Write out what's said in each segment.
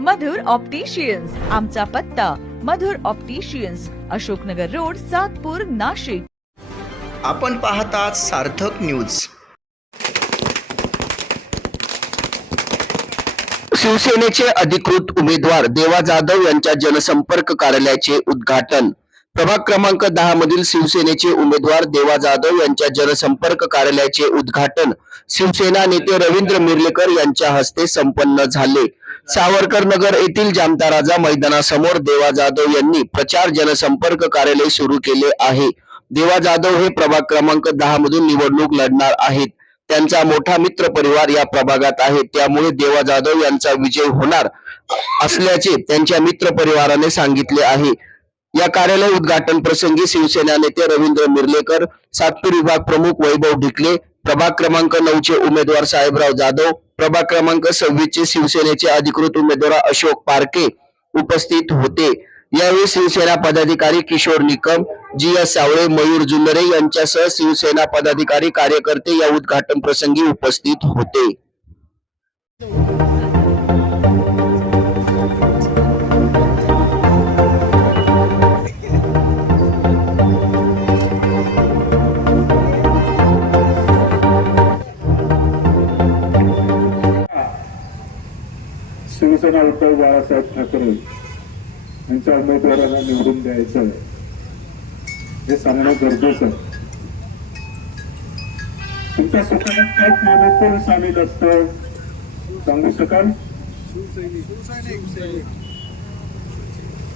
मधुर opticians. आमचा पत्ता Madhur opticians Ashoknagar road Satpur Nashik. आपण पाहतात सार्थक न्यूज. शिवसेनेचे अधिकृत उमेदवार देवा जाधव यांच्या जनसंपर्क कार्यालयाचे उद्घाटन. प्रभाग क्रमांक दहा मधील शिवसेनेचे उमेदवार देवा जाधव यांच्या जनसंपर्क कार्यालयाचे उद्घाटन शिवसेना नेते रवींद्र मिर्लेकर यांच्या हस्ते संपन्न झाले. सावरकर नगर येथील जामता राजा मैदानासमोर देवा जाधव यांनी प्रचार जनसंपर्क कार्यालय सुरू केले आहे. देवा जाधव हे प्रभाग क्रमांक दहा मधून निवडणूक लढणार आहेत. त्यांचा मोठा मित्र परिवार या प्रभागात आहे. त्यामुळे देवा जाधव यांचा विजय होणार असल्याचे त्यांच्या मित्र परिवाराने सांगितले आहे. या कार्यालय उद्घाटन प्रसंगी शिवसेना नेते रवींद्र मिरलेकर सातपूर विभाग प्रमुख वैभव ढिकले प्रभाग क्रमांक नऊचे उमेदवार साहेबराव जाधव प्रभाग क्रमांक सव्वीसचे शिवसेनेचे अधिकृत उमेदवार अशोक पारके उपस्थित होते. यावेळी शिवसेना पदाधिकारी किशोर निकम जी एस सावळे मयूर जुन्नरे यांच्यासह शिवसेना पदाधिकारी कार्यकर्ते या उद्घाटन प्रसंगी उपस्थित होते. शिवसेना उद्धव बाळासाहेब ठाकरे यांच्या उमेदवारांना निवडून द्यायचं हे सांगणं गरजेचं आहे. तुमच्या सुखात नेमकं कोण सामील असत सांगू शकाल?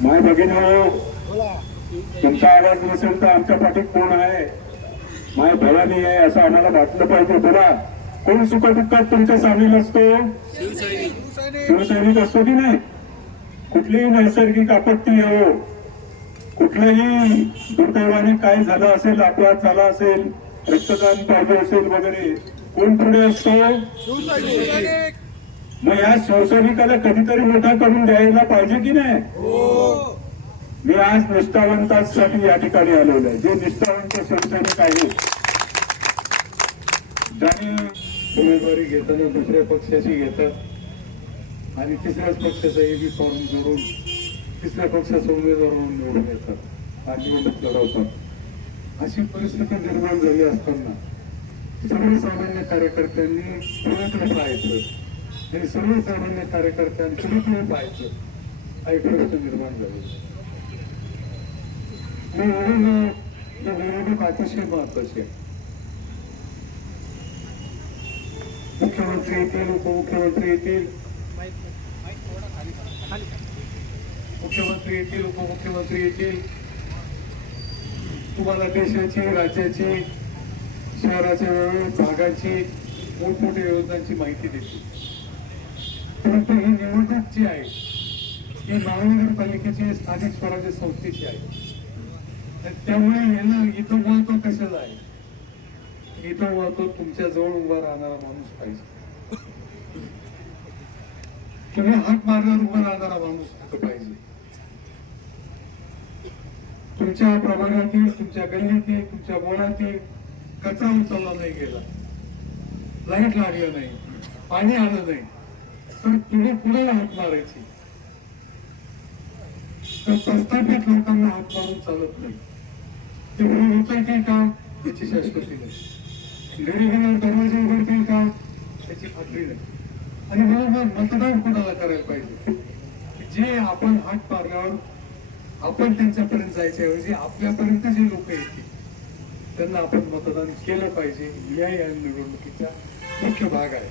माय भगिनी तुमचा आवाज नसेल तर आमच्या पाठीत कोण आहे? माय भवानी आहे असं आम्हाला वाटलं पाहिजे. बोला कोण सुखदुःखात तुमच्या सामील असतो? शिवसैनिक असतो की नाही. कुठलीही नैसर्गिक आपत्ती येऊ कुठल्याही दुर्दैवाने काय झालं असेल अपघात झाला असेल रक्तदान पाहिजे असेल वगैरे कोण पुढे असतो? मग या शिवसैनिकाला कधीतरी मोठा करून द्यायला पाहिजे की नाही? मी आज निष्ठावंतांसाठी या ठिकाणी आलेलो आहे. जे निष्ठावंत शिवसैनिक आहेत ज्यांनी उमेदवारी घेताना दुसऱ्या पक्षाची घेतात आणि तिसऱ्याच पक्षाचा एबी फॉर्म जोडून तिसऱ्या पक्षाचा उमेदवार म्हणून निवडून येतात. आणि निवडणूक लढवतात. अशी परिस्थिती निर्माण झाली असताना सर्वसामान्य कार्यकर्त्यांनी पुण्याकडे पाहायचं. आणि सर्वसामान्य कार्यकर्त्यांनी पुण्याकडे पाहायचं. हा एक प्रश्न निर्माण झालेला मी म्हणून निवडणूक अतिशय महत्वाची आहे. मुख्यमंत्री येतील उपमुख्यमंत्री येतील मुख्यमंत्री येतील उपमुख्यमंत्री येतील. तुम्हाला देशाची राज्याची शहराच्या भागाची मोठमोठ्या योजनांची माहिती देतील. परंतु ही निवडणूक जी आहे ही महानगरपालिकेची स्थानिक स्वराज्य संस्थेची आहे. त्यामुळे याला इथं महत्त्व कशाला आहे? इथं महत्त्व तुमच्या जवळ उभा राहणारा माणूस पाहिजे. तुम्ही हात मारल्यावर उभा राहणारा माणूस तिथं पाहिजे? तुमच्या प्रभागातील तुमच्या गल्लीतील तुमच्या बोळातील कचरा उचलला नाही गेला. लाइट लागलं नाही पाणी आलं नाही. तर तुम्ही कुणाला हात मारायची? तर प्रस्थापित लोकांना हात मारून चालत नाही. ते म्हणून उचलतील का? याची शाश्वती नाही. घरी गेल्यावर दरवाजे उघडतील आणि म्हणून मतदान कोणाला करायला पाहिजे? जे आपण हात पारल्यावर आपण त्यांच्यापर्यंत जायच्याऐवजी आपल्यापर्यंत जे लोक येतील त्यांना आपण मतदान केलं पाहिजे. या या निवडणुकीचा मुख्य भाग आहे.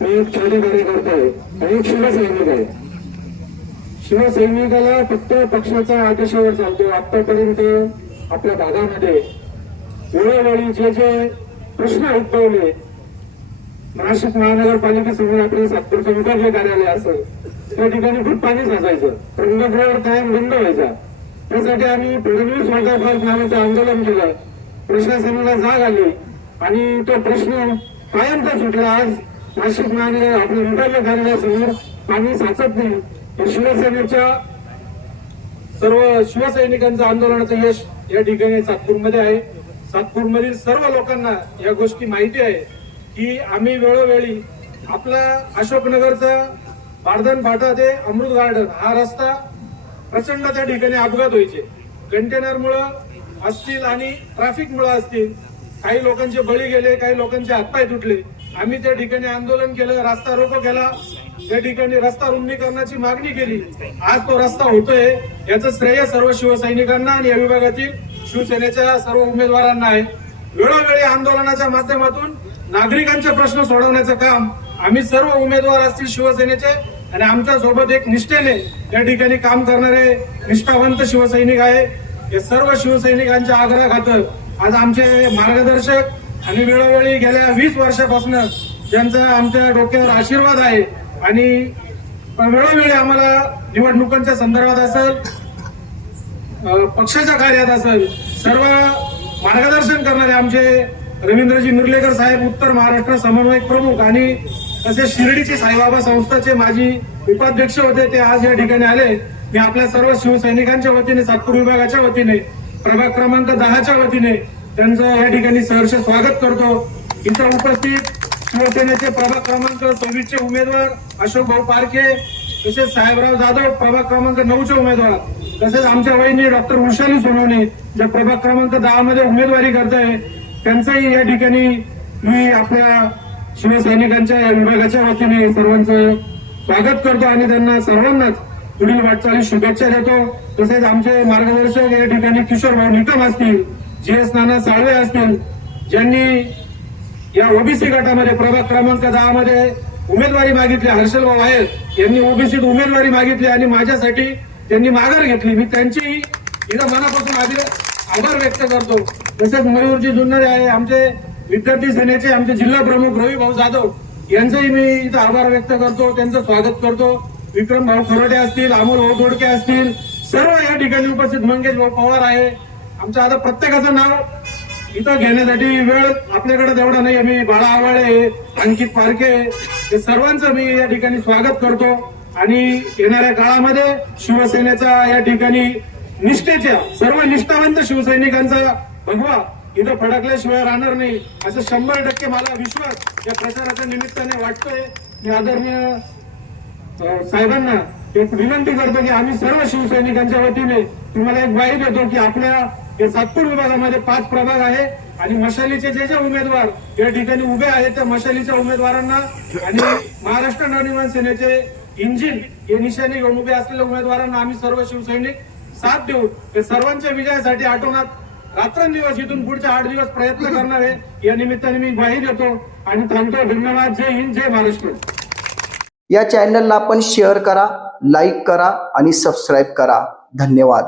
मी एक छोटी गाडी करतोय. आणि एक शिवसैनिक आहे. शिवसैनिकाला फक्त पक्षाचा आदेशावर चालतो. आतापर्यंत आपल्या भागामध्ये वेळोवेळी जे जे प्रश्न उद्भवले नाशिक महानगरपालिकेसमोर आपलं सातपूरचं विभागीय कार्यालय असं त्या ठिकाणी खूप पाणी साचायचं. रंगगृहावर कायम बंद व्हायचा. त्यासाठी आम्ही फडणवीस वॉटर पार्क नावाचं आंदोलन केलं. प्रशासनाला जाग आली. आणि तो प्रश्न कायमचा सुटला. आज नाशिक महानगर आपल्या विभागीय कार्यालयासमोर पाणी साचत नाही. हे शिवसेनेच्या सर्व शिवसैनिकांचं आंदोलनाचं यश या ठिकाणी सातपूरमध्ये आहे. सातपूरमधील सर्व लोकांना या गोष्टी माहिती आहे. की आम्ही वेळोवेळी आपला अशोकनगरचा बार्धन फाटा ते अमृत गार्डन हा रस्ता प्रचंड त्या ठिकाणी अपघात व्हायचे. कंटेनरमुळं असतील आणि ट्रॅफिकमुळं असतील काही लोकांचे बळी गेले काही लोकांचे हातपाय तुटले. आम्ही त्या ठिकाणी आंदोलन केलं रस्ता रोको केला. त्या ठिकाणी रस्ता रुंदीकरणाची मागणी केली. आज तो रस्ता होतोय याचं श्रेय सर्व शिवसैनिकांना आणि या विभागातील शिवसेनेच्या सर्व उमेदवारांना आहे. वेळोवेळी आंदोलनाच्या माध्यमातून नागरिकांचे प्रश्न सोडवण्याचं काम आम्ही सर्व उमेदवार असतील शिवसेनेचे आणि आमच्यासोबत एक निष्ठेने या ठिकाणी काम करणारे निष्ठावंत शिवसैनिक आहे. हे सर्व शिवसैनिकांच्या आग्रह खातर आज आमचे मार्गदर्शक आणि वेळोवेळी गेल्या वीस वर्षापासून ज्यांचा आमच्या डोक्यावर आशीर्वाद आहे आणि वेळोवेळी आम्हाला निवडणुकांच्या संदर्भात असेल पक्षाच्या कार्यात असेल सर्व मार्गदर्शन करणारे आमचे रवींद्रजी मिर्लेकर साहेब उत्तर महाराष्ट्र समन्वयक प्रमुख आणि तसेच शिर्डीचे साईबाबा संस्थाचे माजी उपाध्यक्ष होते ते आज या ठिकाणी आले. मी आपल्या सर्व शिवसैनिकांच्या वतीने सातपूर विभागाच्या वतीने प्रभाग क्रमांक दहाच्या वतीने त्यांचं या ठिकाणी सहर्ष स्वागत करतो. इथं उपस्थित शिवसेनेचे प्रभाग क्रमांक सव्वीसचे उमेदवार अशोक भाऊ पारखे तसेच साहेबराव जाधव प्रभाग क्रमांक नऊचे उमेदवार तसेच आमच्या वहिनी डॉक्टर उषाली सोनवणे ज्या प्रभाग क्रमांक दहा मध्ये उमेदवारी करत आहे त्यांचाही या ठिकाणी मी आपल्या शिवसैनिकांच्या या विभागाच्या वतीने सर्वांचं स्वागत करतो आणि त्यांना सर्वांनाच पुढील वाटचाली शुभेच्छा देतो. तसेच आमचे मार्गदर्शक या ठिकाणी किशोर भाऊ निकम असतील जी एस नाना साळवे असतील ज्यांनी या ओबीसी गटामध्ये प्रभाग क्रमांक दहा मध्ये उमेदवारी मागितली हर्षल भाऊ आहेत यांनी ओबीसीत उमेदवारी मागितली आणि माझ्यासाठी त्यांनी माघार घेतली. मी त्यांची इथं मनापासून आधी आभार व्यक्त करतो. तसेच मयूरजी जुन्नर आहे आमचे विद्यार्थी सेनेचे आमचे जिल्हा प्रमुख रवी भाऊ जाधव यांचंही मी इथं आभार व्यक्त करतो. त्यांचं स्वागत करतो. विक्रम भाऊ खरोटे असतील अमोल भाऊ दोडके असतील सर्व या ठिकाणी उपस्थित मंगेश भाऊ पवार आहे. आमचं आता प्रत्येकाचं नाव इथं घेण्यासाठी वेळ आपल्याकडे तेवढा नाही मी बाळा आवाळे अंकित पारखे हे सर्वांचं मी या ठिकाणी स्वागत करतो. आणि येणाऱ्या काळामध्ये शिवसेनेचा या ठिकाणी निष्ठेच्या सर्व निष्ठावंत शिवसैनिकांचा भगवा इथं फडकल्याशिवाय राहणार नाही. असं शंभर टक्के मला विश्वास या प्रचाराच्या निमित्ताने वाटतोय. मी आदरणीय साहेबांना एक विनंती करतो की आम्ही सर्व शिवसैनिकांच्या वतीने तुम्हाला एक ग्वाही देतो की आपल्या या सातपूर विभागामध्ये पाच प्रभाग आहे आणि मशालीचे जे जे उमेदवार या ठिकाणी उभे आहेत त्या मशालीच्या उमेदवारांना आणि महाराष्ट्र नवनिर्माण सेनेचे इंजिन हे निशाने घेऊन उभे असलेल्या उमेदवारांना आम्ही सर्व शिवसैनिक साथ देऊन ते सर्वांच्या विजयासाठी आठवणात रात्रंदिवस इथून पुढच्या आठ दिवस प्रयत्न करणार आहे. या निमित्ताने मी ग्वाही देतो आणि थांबतो. धन्यवाद. जय हिंद जय महाराष्ट्र. या चॅनलला आपण शेअर करा लाईक करा आणि सबस्क्राईब करा. धन्यवाद.